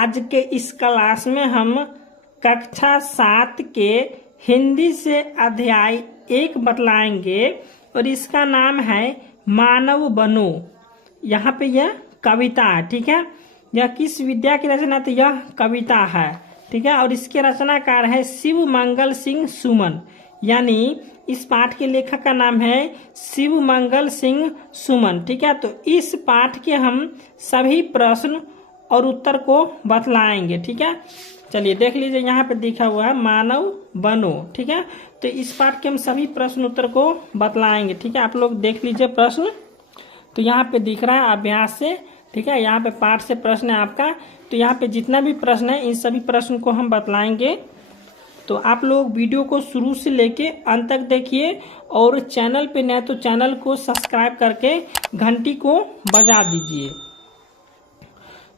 आज के इस क्लास में हम कक्षा 7 के हिंदी से अध्याय 1 बतलाएंगे और इसका नाम है मानव बनो। यहाँ पे यह कविता है, ठीक है। यह किस विद्या की रचना? तो यह कविता है, ठीक है। और इसके रचनाकार है शिव मंगल सिंह सुमन, यानी इस पाठ के लेखक का नाम है शिव मंगल सिंह सुमन, ठीक है। तो इस पाठ के हम सभी प्रश्न और उत्तर को बतलाएंगे, ठीक है। चलिए देख लीजिए, यहाँ पे लिखा हुआ है मानव बनो, ठीक है। तो इस पाठ के हम सभी प्रश्न उत्तर को बतलाएंगे, ठीक है। आप लोग देख लीजिए प्रश्न, तो यहाँ पे दिख रहा है अभ्यास से, ठीक है। यहाँ पे पाठ से प्रश्न है आपका, तो यहाँ पे जितना भी प्रश्न है इन सभी प्रश्न को हम बतलाएंगे। तो आप लोग वीडियो को शुरू से लेके अंत तक देखिए और चैनल पे नए तो चैनल को सब्सक्राइब करके घंटी को बजा दीजिए।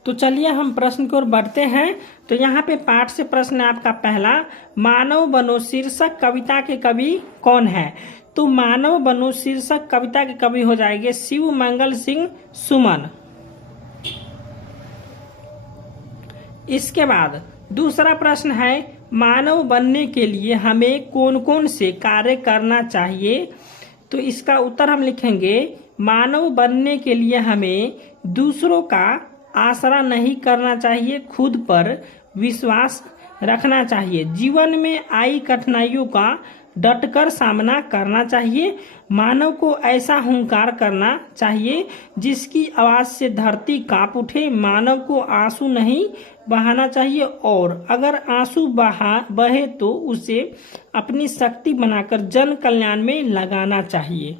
तो चलिए हम प्रश्न की ओर बढ़ते हैं। तो यहाँ पे पाठ से प्रश्न है आपका पहला, मानव बनो शीर्षक कविता के कवि कौन है? तो मानव बनो शीर्षक कविता के कवि हो जाएंगे शिव मंगल सिंह सुमन। इसके बाद दूसरा प्रश्न है, मानव बनने के लिए हमें कौन कौन से कार्य करना चाहिए? तो इसका उत्तर हम लिखेंगे, मानव बनने के लिए हमें दूसरों का आसरा नहीं करना चाहिए, खुद पर विश्वास रखना चाहिए, जीवन में आई कठिनाइयों का डटकर सामना करना चाहिए, मानव को ऐसा हुंकार करना चाहिए जिसकी आवाज से धरती कांप उठे, मानव को आंसू नहीं बहाना चाहिए और अगर आंसू बहे तो उसे अपनी शक्ति बनाकर जन कल्याण में लगाना चाहिए।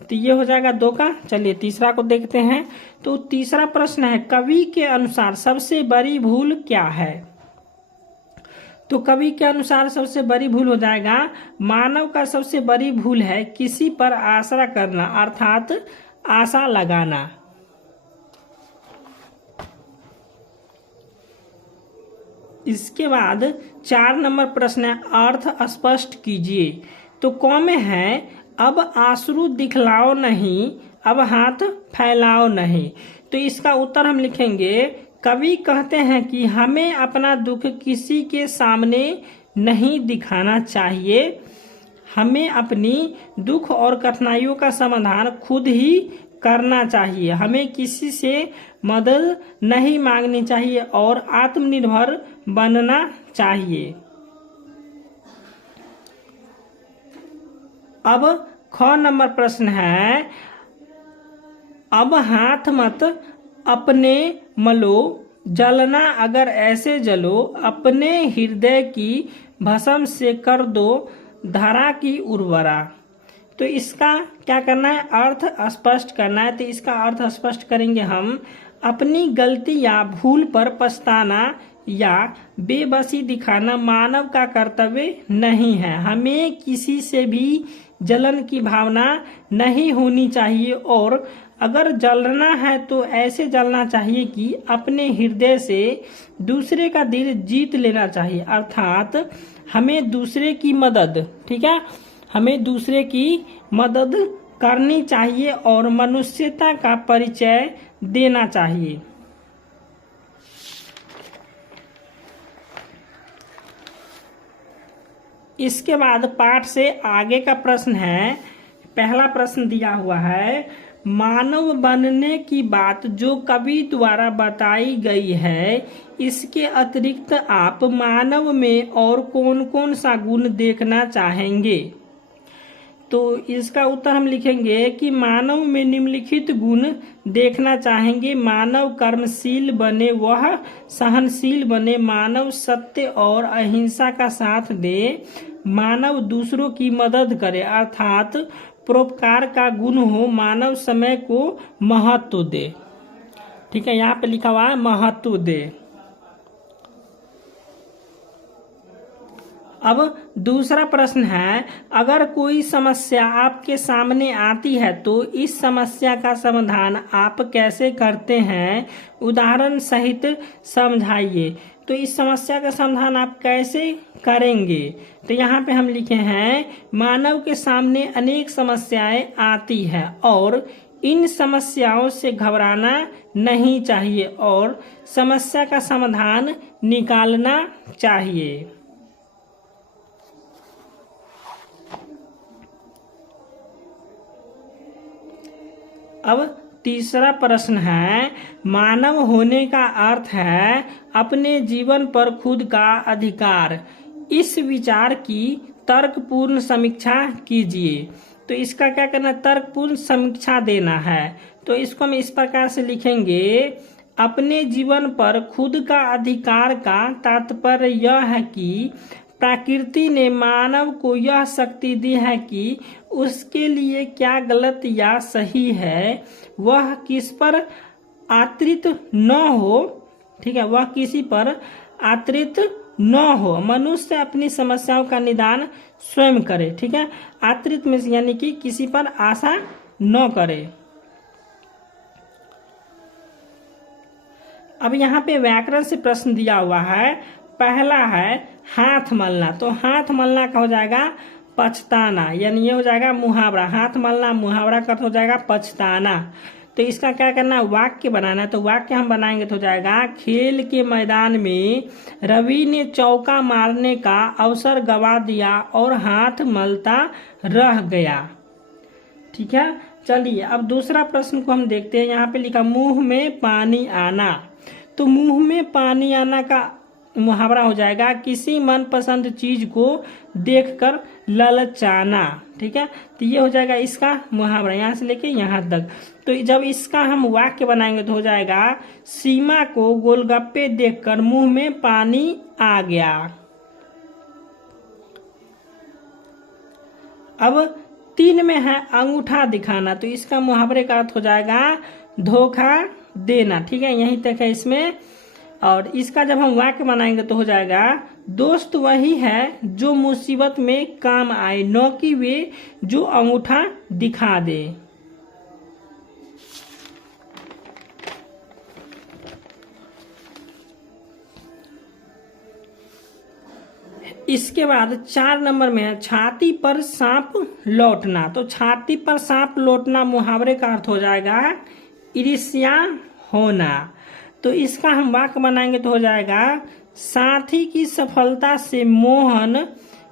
तो ये हो जाएगा 2 का। चलिए तीसरा को देखते हैं। तो तीसरा प्रश्न है, कवि के अनुसार सबसे बड़ी भूल क्या है? तो कवि के अनुसार सबसे बड़ी भूल हो जाएगा, मानव का सबसे बड़ी भूल है किसी पर आसरा करना, अर्थात आशा लगाना। इसके बाद 4 नंबर प्रश्न है, अर्थ स्पष्ट कीजिए। तो क में है, अब आंसू दिखलाओ नहीं, अब हाथ फैलाओ नहीं। तो इसका उत्तर हम लिखेंगे, कवि कहते हैं कि हमें अपना दुख किसी के सामने नहीं दिखाना चाहिए, हमें अपनी दुख और कठिनाइयों का समाधान खुद ही करना चाहिए, हमें किसी से मदद नहीं मांगनी चाहिए और आत्मनिर्भर बनना चाहिए। अब ख नंबर प्रश्न है, अब हाथ मत अपने मलो, जलना अगर ऐसे जलो, अपने हृदय की भस्म से कर दो धरा की उर्वरा। तो इसका क्या करना है? अर्थ स्पष्ट करना है। तो इसका अर्थ स्पष्ट करेंगे हम, अपनी गलती या भूल पर पछताना या बेबसी दिखाना मानव का कर्तव्य नहीं है, हमें किसी से भी जलन की भावना नहीं होनी चाहिए और अगर जलना है तो ऐसे जलना चाहिए कि अपने हृदय से दूसरे का दिल जीत लेना चाहिए, अर्थात हमें दूसरे की मदद, ठीक है, हमें दूसरे की मदद करनी चाहिए और मनुष्यता का परिचय देना चाहिए। इसके बाद पाठ से आगे का प्रश्न है, पहला प्रश्न दिया हुआ है, मानव बनने की बात जो कवि द्वारा बताई गई है, इसके अतिरिक्त आप मानव में और कौन कौन सा गुण देखना चाहेंगे? तो इसका उत्तर हम लिखेंगे कि मानव में निम्नलिखित गुण देखना चाहेंगे, मानव कर्मशील बने, वह सहनशील बने, मानव सत्य और अहिंसा का साथ दे, मानव दूसरों की मदद करे, अर्थात परोपकार का गुण हो, मानव समय को महत्व दे, ठीक है। यहाँ पे लिखा हुआ है महत्व दे। अब दूसरा प्रश्न है, अगर कोई समस्या आपके सामने आती है तो इस समस्या का समाधान आप कैसे करते हैं? उदाहरण सहित समझाइए। तो इस समस्या का समाधान आप कैसे करेंगे? तो यहाँ पे हम लिखे हैं, मानव के सामने अनेक समस्याएं आती है और इन समस्याओं से घबराना नहीं चाहिए और समस्या का समाधान निकालना चाहिए। अब तीसरा प्रश्न है, मानव होने का अर्थ है अपने जीवन पर खुद का अधिकार। इस विचार की तर्कपूर्ण समीक्षा कीजिए। तो इसका क्या करना, तर्कपूर्ण समीक्षा देना है। तो इसको हम इस प्रकार से लिखेंगे, अपने जीवन पर खुद का अधिकार का तात्पर्य यह है कि प्रकृति ने मानव को यह शक्ति दी है कि उसके लिए क्या गलत या सही है वह किस पर आश्रित न हो। ठीक है, वह किसी पर आश्रित न हो। मनुष्य अपनी समस्याओं का निदान स्वयं करे। ठीक है, आश्रित में यानी कि किसी पर आशा न करे। अब यहाँ पे व्याकरण से प्रश्न दिया हुआ है। पहला है हाथ मलना। तो हाथ मलना का हो जाएगा पछताना, यानी ये हो जाएगा मुहावरा। हाथ मलना मुहावरा का हो जाएगा पछताना। तो इसका क्या करना, वाक्य बनाना है। तो वाक्य हम बनाएंगे तो हो जाएगा, खेल के मैदान में रवि ने चौका मारने का अवसर गवा दिया और हाथ मलता रह गया। ठीक है, चलिए अब दूसरा प्रश्न को हम देखते हैं। यहाँ पे लिखा मुंह में पानी आना। तो मुंह में पानी आना का मुहावरा हो जाएगा किसी मनपसंद चीज को देखकर ललचाना। ठीक है, तो ये हो जाएगा इसका मुहावरा, यहाँ से लेके यहाँ तक। तो जब इसका हम वाक्य बनाएंगे तो हो जाएगा, सीमा को गोलगप्पे देखकर मुंह में पानी आ गया। अब 3 में है अंगूठा दिखाना। तो इसका मुहावरे का अर्थ हो जाएगा धोखा देना। ठीक है, यहीं तक है इसमें। और इसका जब हम वाक्य बनाएंगे तो हो जाएगा, दोस्त वही है जो मुसीबत में काम आए, न कि वे जो अंगूठा दिखा दे। इसके बाद 4 नंबर में है छाती पर सांप लौटना। तो छाती पर सांप लौटना मुहावरे का अर्थ हो जाएगा ईर्ष्या होना। तो इसका हम वाक्य बनाएंगे तो हो जाएगा, साथी की सफलता से मोहन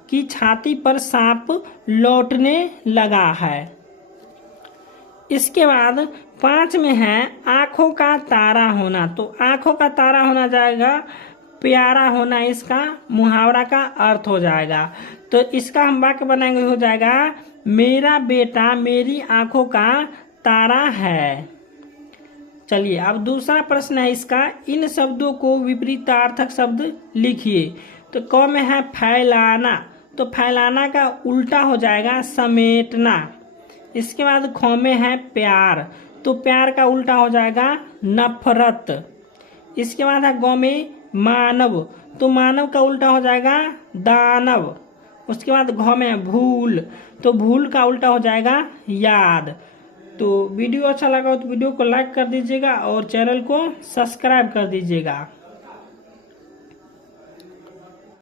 की छाती पर सांप लौटने लगा है। इसके बाद 5 में है आंखों का तारा होना। तो आंखों का तारा होना जाएगा प्यारा होना, इसका मुहावरा का अर्थ हो जाएगा। तो इसका हम वाक्य बनाएंगे हो जाएगा, मेरा बेटा मेरी आंखों का तारा है। चलिए अब दूसरा प्रश्न है इसका, इन शब्दों को विपरीतार्थक शब्द लिखिए। तो क में है फैलाना। तो फैलाना का उल्टा हो जाएगा समेटना। इसके बाद ख में है प्यार। तो प्यार का उल्टा हो जाएगा नफरत। इसके बाद है ग में मानव। तो मानव का उल्टा हो जाएगा दानव। उसके बाद घ में है भूल। तो भूल का उल्टा हो जाएगा याद। तो वीडियो अच्छा लगा हो तो वीडियो को लाइक कर दीजिएगा और चैनल को सब्सक्राइब कर दीजिएगा।